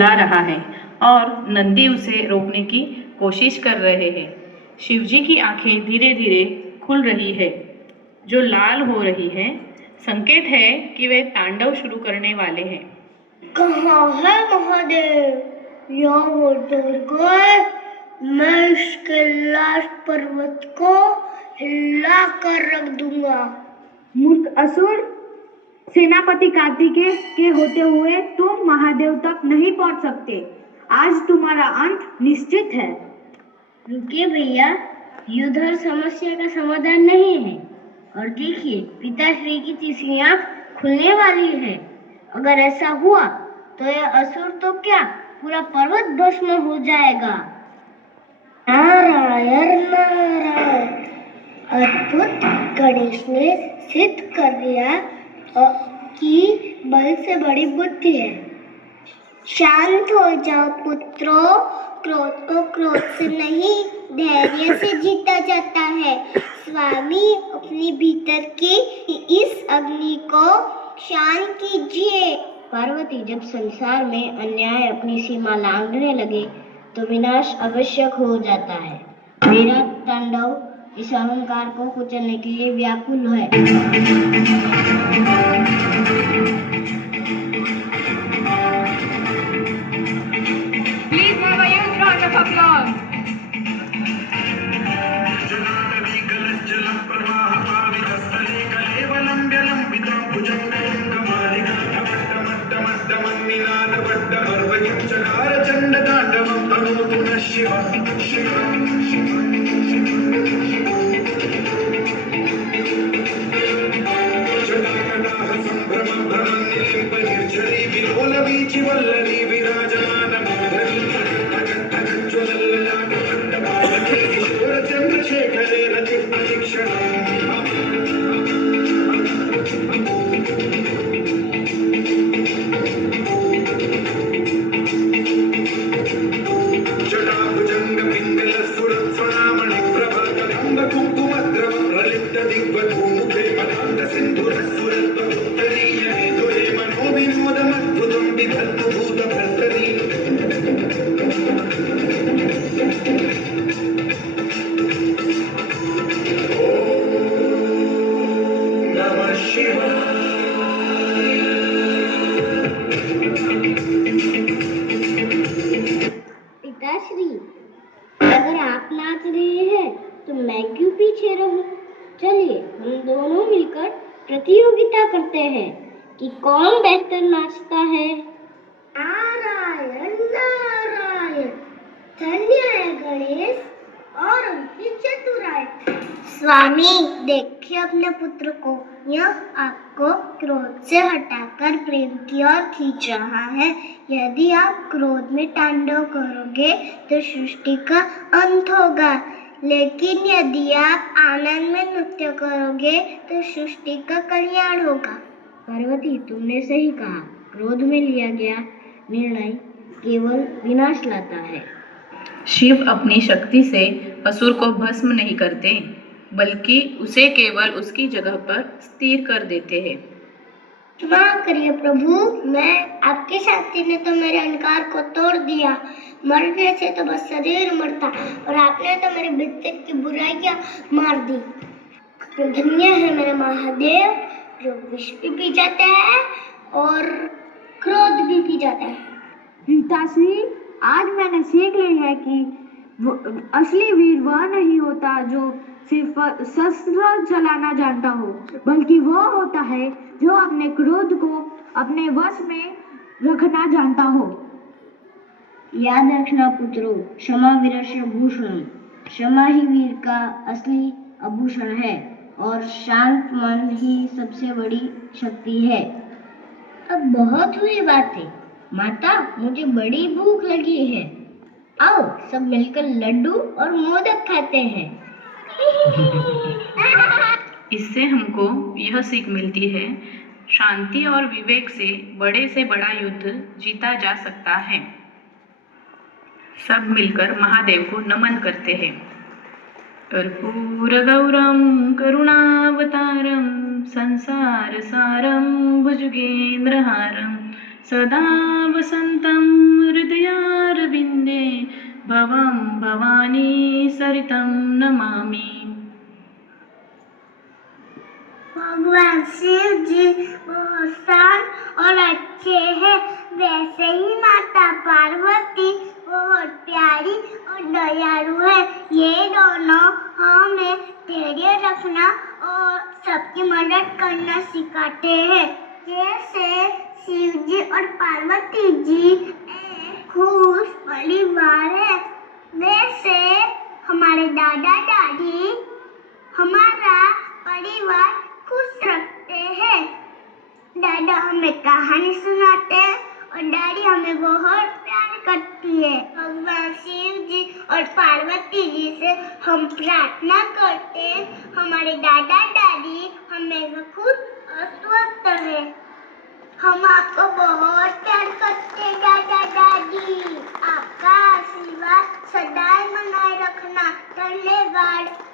चिल्ला रहा है और नंदी उसे रोकने की कोशिश कर रहे हैं। शिवजी की आंखें धीरे धीरे खुल रही है, जो लाल हो रही है, संकेत है कि वे तांडव शुरू करने वाले हैं। कहाँ है महादेव? या वो डर गए? मैं इस कैलाश पर्वत को हिला कर रख दूंगा। मूर्ख असुर, सेनापति कार्तिकेय के होते हुए तुम महादेव तक नहीं पहुंच सकते। आज तुम्हारा अंत निश्चित है। रुकिए भैया, युद्ध हर समस्या का समाधान नहीं है। और देखिए, पिताश्री की तीसरी आंख खुलने वाली है। अगर ऐसा हुआ तो यह असुर तो क्या, पूरा पर्वत भस्म हो जाएगा। नारायण नारायण, अद्भुत! गणेश ने सिद्ध कर दिया कि बल से बड़ी बुद्धि है। शांत हो जाओ पुत्रों, क्रोध को क्रोध से नहीं, धैर्य से जीता जाता है। स्वामी, अपने भीतर की इस अग्नि को शांत कीजिए। पार्वती, जब संसार में अन्याय अपनी सीमा लांघने लगे तो विनाश आवश्यक हो जाता है। मेरा तांडव इस अहंकार को कुचलने के लिए व्याकुल है। Please have a huge round of applause. पिताश्री, अगर आप नाच रहे हैं तो मैं क्यों पीछे रहूं? चलिए हम दोनों मिलकर प्रतियोगिता करते हैं कि कौन बेहतर नाचता है। नारायण नारायण, धन्य है गणेश और उनकी चतुराई। स्वामी, देखिए अपने पुत्र को, यह आपको क्रोध से हटाकर प्रेम की ओर खींच रहा है। यदि आप क्रोध में तांडव करोगे तो सृष्टि का अंत होगा, लेकिन यदि आप आनंद में नृत्य करोगे तो सृष्टि का कल्याण होगा। पार्वती, तुमने सही कहा। क्रोध में लिया गया निर्णय केवल विनाश लाता है। शिव अपनी शक्ति से असुर को भस्म नहीं करते, बल्कि उसे केवल उसकी जगह पर स्थिर कर देते हैं। क्षमा करिए प्रभु, मैं आपकी शक्ति ने तो मेरे अहंकार को तोड़ दिया। मरने से तो बस शरीर मरता, और आपने तो मेरे भीतर की बुराइयां मार दी। धन्य है मेरे महादेव, जो विष भी पी जाते हैं और क्रोध भी पी जाता है। पिताश्री, आज मैंने सीख ली है कि असली वीर वह नहीं होता जो सिर्फ शस्त्र चलाना जानता हो, बल्कि वह होता है जो अपने क्रोध को अपने वश में रखना जानता हो। याद रखना पुत्रों, क्षमा वीरस्य भूषण। क्षमा ही वीर का असली आभूषण है, और शांत मन ही सबसे बड़ी शक्ति है। अब बहुत हुई बातें। माता, मुझे बड़ी भूख लगी है। आओ सब मिलकर लड्डू और मोदक खाते हैं। इससे हमको यह सीख मिलती है, शांति और विवेक से बड़ा युद्ध जीता जा सकता है। सब मिलकर महादेव को नमन करते हैं। कर्पूरगौरं करुणावतारं संसार सारं भुजगेन्द्रहारं सदा वसन्तं हृदयारविन्दे भवं भवानी सरितं नमामि। भगवान शिव जी बहुत शांत और अच्छे हैं, वैसे ही माता पार्वती बहुत प्यारी और दयालु है। ये दोनों हमें धैर्य रखना और सबकी मदद करना सिखाते हैं। जैसे शिव जी और पार्वती जी एक खुश परिवार है, वैसे हमारे दादा दादी हमारा परिवार खुश रखते हैं। दादा हमें कहानी सुनाते हैं और दादी हमें बहुत प्यार करती है। भगवान शिव जी और पार्वती जी से हम प्रार्थना करते हैं हमारे दादा दादी हमेशा खुश और स्वस्थ रहे। हम आपको बहुत प्यार करते हैं दादा दादी। आपका आशीर्वाद सदा बनाए रखना। धन्यवाद।